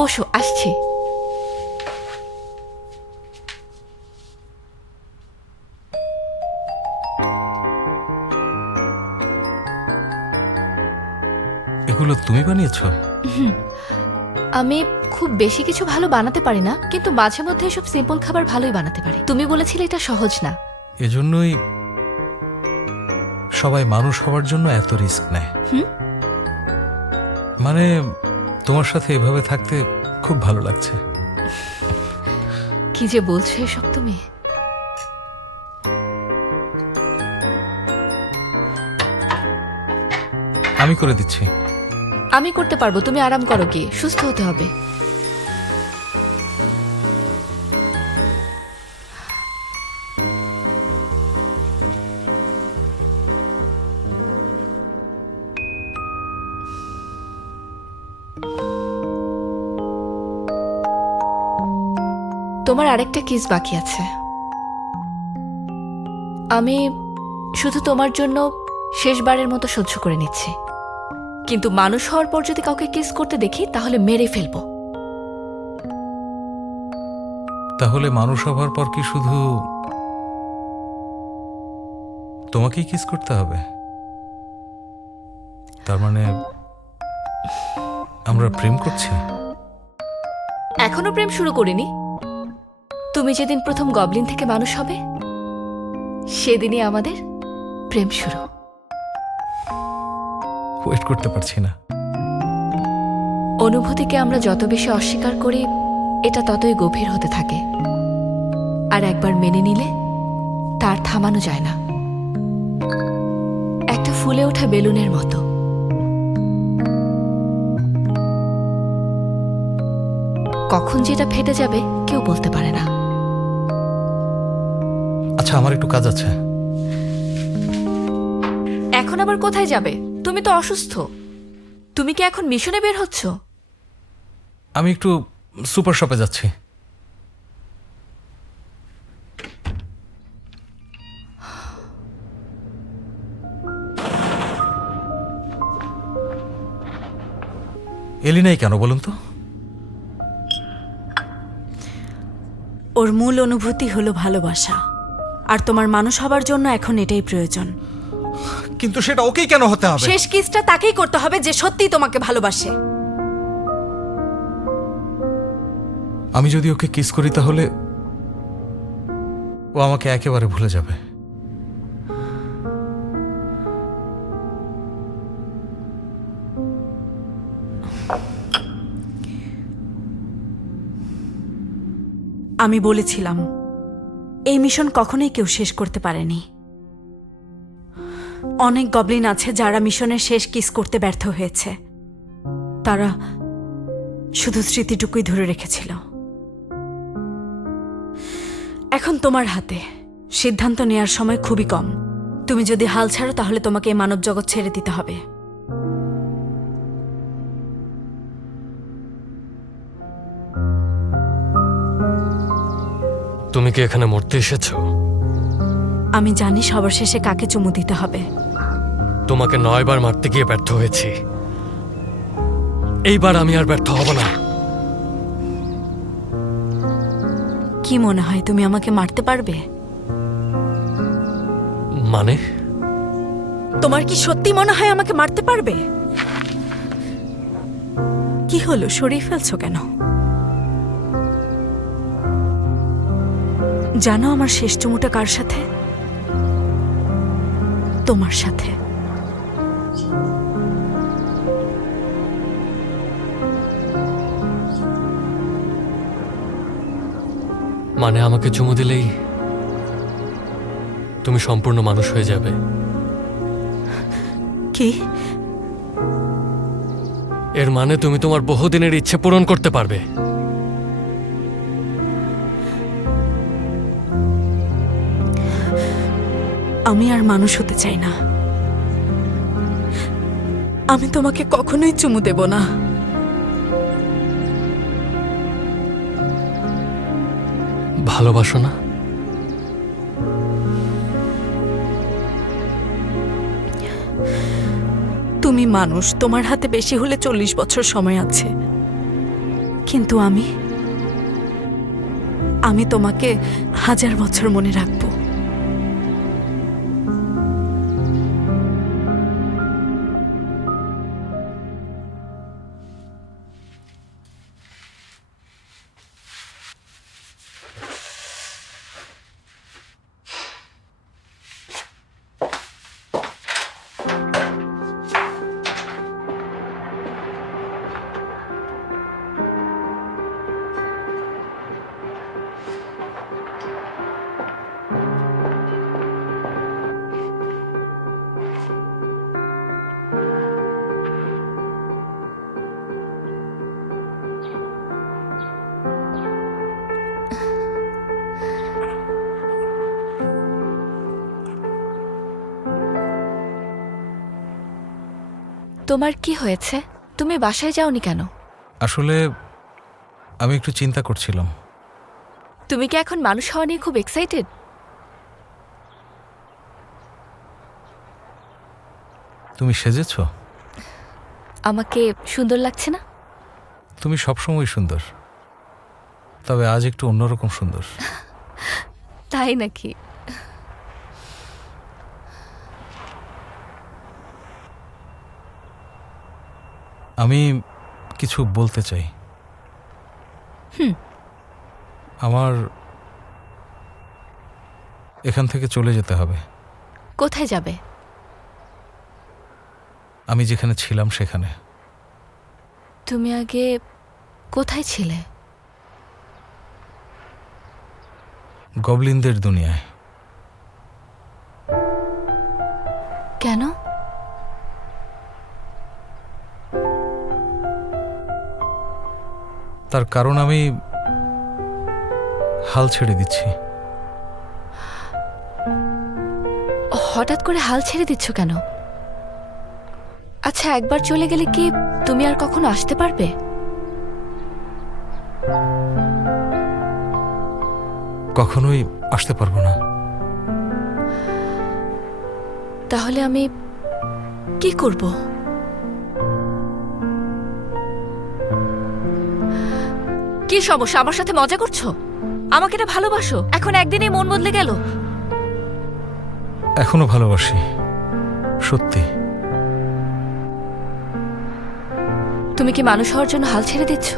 বসো, আসছি। এগুলো তুমি বানিয়েছো? আমি খুব বেশি কিছু ভালো বানাতে পারি না, কিন্তু মাঝে মধ্যে এসব সিম্পল খাবার ভালোই বানাতে পারি। তুমি বলেছিলে এটা সহজ না। এজন্যই সবাই মানুষ হওয়ার জন্য এত রিস্ক নেয়। মানে তোমার সাথে এভাবে থাকতে খুব ভালো লাগছে। কি যে বলছো এসব তুমি? আমি করে দিচ্ছি। আমি করতে পারবো, তুমি আরাম করো, কি সুস্থ হতে হবে। তোমার আরেকটা কিস বাকি আছে। আমি শুধু তোমার জন্য শেষবারের মতো সহ্য করে নিচ্ছি, কিন্তু মানুষ হওয়ার পর যদি কাউকে কিস করতে দেখি তাহলে মেরে ফেলবো। তাহলে মানুষ হবার পর কি শুধু তোমাকেই কিস করতে হবে? তার মানে আমরা প্রেম করছি? এখনো প্রেম শুরু করিনি। তুমি যেদিন প্রথম গবলিন থেকে মানুষ হবে সেদিনই আমাদের প্রেম শুরু। ওয়েট করতে পারছি না। অনুভূতিকে আমরা যত বেশি অস্বীকার করি এটা ততই গভীর হতে থাকে, আর একবার মেনে নিলে তার থামানো যায় না। একটা ফুলে ওঠা বেলুনের মতো। কখন যেটা ফেটে যাবে কেউ বলতে পারে না। আচ্ছা, আমার একটু কাজ আছে। এখন আবার কোথায় যাবে? তুমি তো অসুস্থ। তুমি কি এখন মিশনে বের হচ্ছ? আমি একটু সুপার শপে যাচ্ছি। এলি নাই কেন বলুন তো? ওর মূল অনুভূতি হলো ভালোবাসা, আর তোমার মানুষ হবার জন্য এখন এটাই প্রয়োজন। কিন্তু সেটা ওকেই কেন হতে হবে? শেষ কিসটা তাকেই করতে হবে যে সত্যিই তোমাকে ভালোবাসে। আমি যদি ওকে কিস করি তাহলে ও আমাকে একেবারে ভুলে যাবে। আমি বলেছিলাম এই মিশন কখনোই কেউ শেষ করতে পারেনি। অনেক গবলিন আছে যারা মিশনের শেষ কিস করতে ব্যর্থ হয়েছে। তারা শুধু স্মৃতিটুকুই ধরে রেখেছিল। এখন তোমার হাতে সিদ্ধান্ত নেয়ার সময় খুবই কম। তুমি যদি হাল ছাড়ো তাহলে তোমাকে এই মানব জগৎ ছেড়ে দিতে হবে। তুমি কি এখানে মরতে এসেছো? আমি জানি সবার শেষে কাকে চুমু দিতে হবে। তোমাকে 9 বার মারতে গিয়ে ব্যর্থ হয়েছি। এইবার আমি আর ব্যর্থ হব না। কি মনে হয় তুমি আমাকে মারতে পারবে? মানে? তোমার কি সত্যি মনে হয় আমাকে মারতে পারবে? কি হলো, সরিয়ে ফেলছো কেন? জানো আমার শেষ চুমুটা কার সাথে? তোমার সাথে। মানে আমাকে চুমু দিলেই তুমি সম্পূর্ণ মানুষ হয়ে যাবে? কি? এর মানে তুমি তোমার বহুদিনের ইচ্ছে পূরণ করতে পারবে। আমি আর মানুষ হতে চাই না। আমি তোমাকে কখনোই চুমু দেব না। ভালোবাসো না? তুমি মানুষ, তোমার হাতে বেশি হলে 40 বছর সময় আছে। কিন্তু আমি তোমাকে 1000 বছর মনে রাখবো। তোমার কি হয়েছে? তুমি বাসায় যাওনি কেন? আসলে আমি একটু চিন্তা করছিলাম। তুমি কি এখন মানুষ হওয়া নিয়ে খুব এক্সাইটেড? তুমি সেজেছো? আমাকে সুন্দর লাগছে না? তুমি সবসময় সুন্দর, তবে আজ একটু অন্যরকম সুন্দর। তাই নাকি? আমি কিছু বলতে চাই। আমার এখান থেকে চলে যেতে হবে। কোথায় যাবে? আমি যেখানে ছিলাম সেখানে। তুমি আগে কোথায় ছিলে? গবলিনদের দুনিয়ায়। কেন? তার কারণ আমি হাল ছেড়ে দিচ্ছি। হঠাৎ করে হাল ছেড়ে দিচ্ছ কেন? আচ্ছা, একবার চলে গেলে কি তুমি আর কখনো আসতে পারবে? কখনোই আসতে পারবো না। তাহলে আমি কি করব? কি সমস্যা? আমার সাথে মজা করছো? আমাকে না ভালোবাসো? এখন একদিনেই মন বদলে গেল? এখনো ভালোবাসি, সত্যি। তুমি কি মানুষ হওয়ার জন্য হাল ছেড়ে দিচ্ছ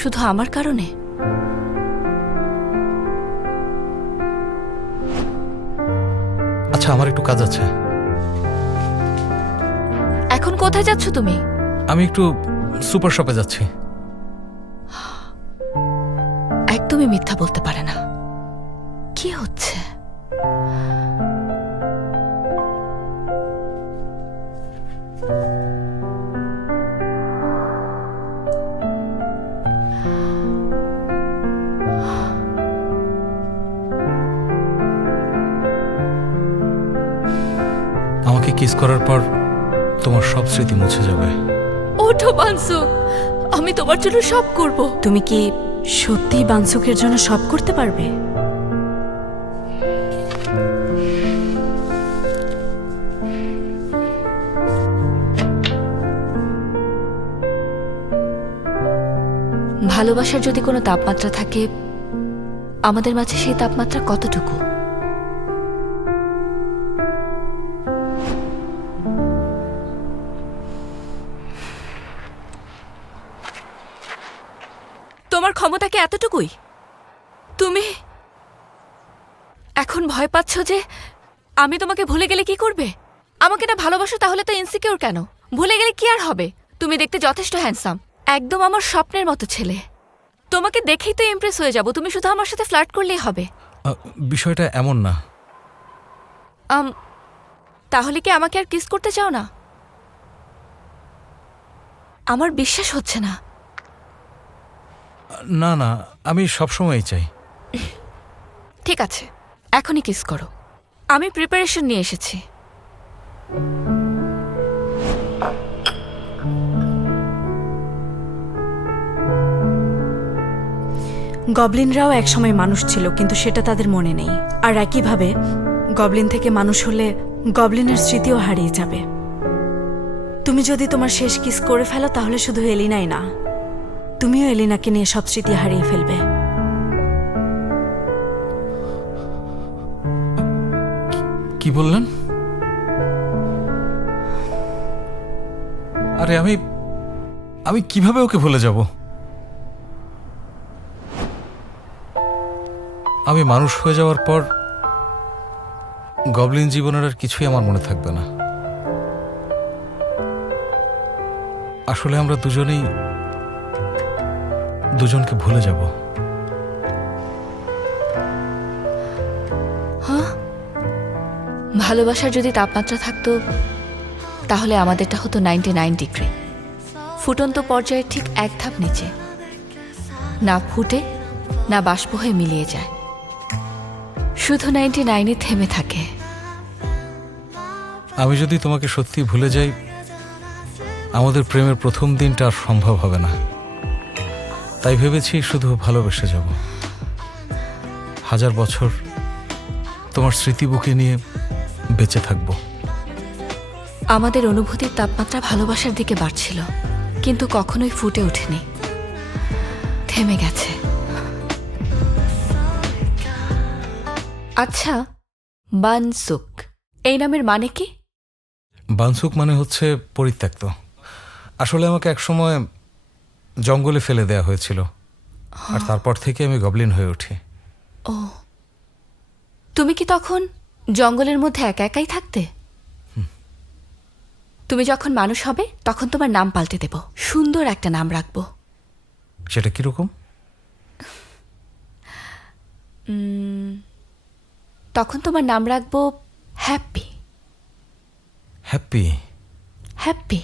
শুধু আমার কারণে? আচ্ছা, আমার একটু কাজ আছে। এখন কোথায় যাচ্ছ তুমি? আমি একটু সুপার শপে যাচ্ছি। একদমই মিথ্যা বলতে পারে না। কি হচ্ছে? আমাকে কিস করার পর তোমার সব স্মৃতি মুছে যাবে। ওঠো বানসুক, আমি তোমার জন্য সব করব। তুমি কি সত্যি বানসুকের জন্য সব করতে পারবে? ভালোবাসার যদি কোনো তাপমাত্রা থাকে, আমাদের মাঝে সেই তাপমাত্রা কতটুকু? তোমার ক্ষমতা কি এতটুকুই? তুমি এখন ভয় পাচ্ছ যে আমি তোমাকে ভুলে গেলে কি করবে? আমাকে না ভালোবাসো তাহলে তো ইনসিকিউর কেন? ভুলে গেলে কি আর হবে? তুমি দেখতে যথেষ্ট হ্যান্ডসাম, একদম আমার স্বপ্নের মতো ছেলে। তোমাকে দেখেই তো ইমপ্রেস হয়ে যাব। তুমি শুধু আমার সাথে ফ্লার্ট করলেই হবে। বিষয়টা এমন না। তাহলে কি আমাকে আর কিস করতে চাও না? আমার বিশ্বাস হচ্ছে না। না না, আমি সবসময়ই চাই। ঠিক আছে, এখনই কিস করো। আমি প্রিপারেশন নিয়ে এসেছি। গবলিনরাও একসময় মানুষ ছিল, কিন্তু সেটা তাদের মনে নেই। আর একইভাবে গবলিন থেকে মানুষ হলে গবলিনের স্মৃতিও হারিয়ে যাবে। তুমি যদি তোমার শেষ কিস করে ফেলো, তাহলে শুধু এলিনাই না, তুমিও এলিনাকে নিয়ে সব স্মৃতি হারিয়ে ফেলবে। কি বললেন? আরে আমি আমি কিভাবে ওকে ভুলে যাব? আমি মানুষ হয়ে যাওয়ার পর গবলিন জীবনের আর কিছুই আমার মনে থাকবে না। আসলে আমরা দুজনেই দুজনকে ভুলে যাব। ভালোবাসার যদি তাপমাত্রা থাকতো তাহলে আমাদেরটা হতো 99 ডিগ্রি, ফুটন্ত পর্যায়ের ঠিক এক ধাপ নিচে, না ফুটে না বাষ্প হয়ে মিলিয়ে যায়, শুধু 99-এ থেমে থাকে। আমি যদি তোমাকে সত্যি ভুলে যাই, আমাদের প্রেমের প্রথম দিনটা আর সম্ভব হবে না। তাই ভেবেছি শুধু ভালোবেসে যাব। 1000 বছর তোমার স্মৃতি বুকে নিয়ে বেঁচে থাকবো। আমাদের অনুভূতির তাপমাত্রা ভালোবাসার দিকে বাড়ছিল, কিন্তু কখনোই ফুটে ওঠেনি, থেমে গেছে। আচ্ছা, বানসুক এই নামের মানে কি? বানসুক মানে হচ্ছে পরিত্যক্ত। আসলে আমাকে একসময় জঙ্গলে ফেলে দেয়া হয়েছিল, আর তারপর থেকে আমি গবলিন হয়ে উঠি। ও, তুমি কি তখন জঙ্গলের মধ্যে একা একাই থাকতে? তুমি যখন মানুষ হবে তখন তোমার নাম পাল্টে দেব, সুন্দর একটা নাম রাখবো। সেটা কিরকম? তখন তোমার নাম রাখবো হ্যাপি। হ্যাপি? হ্যাপি।